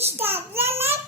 ಇಷ್ಟ. ಲೈಕ್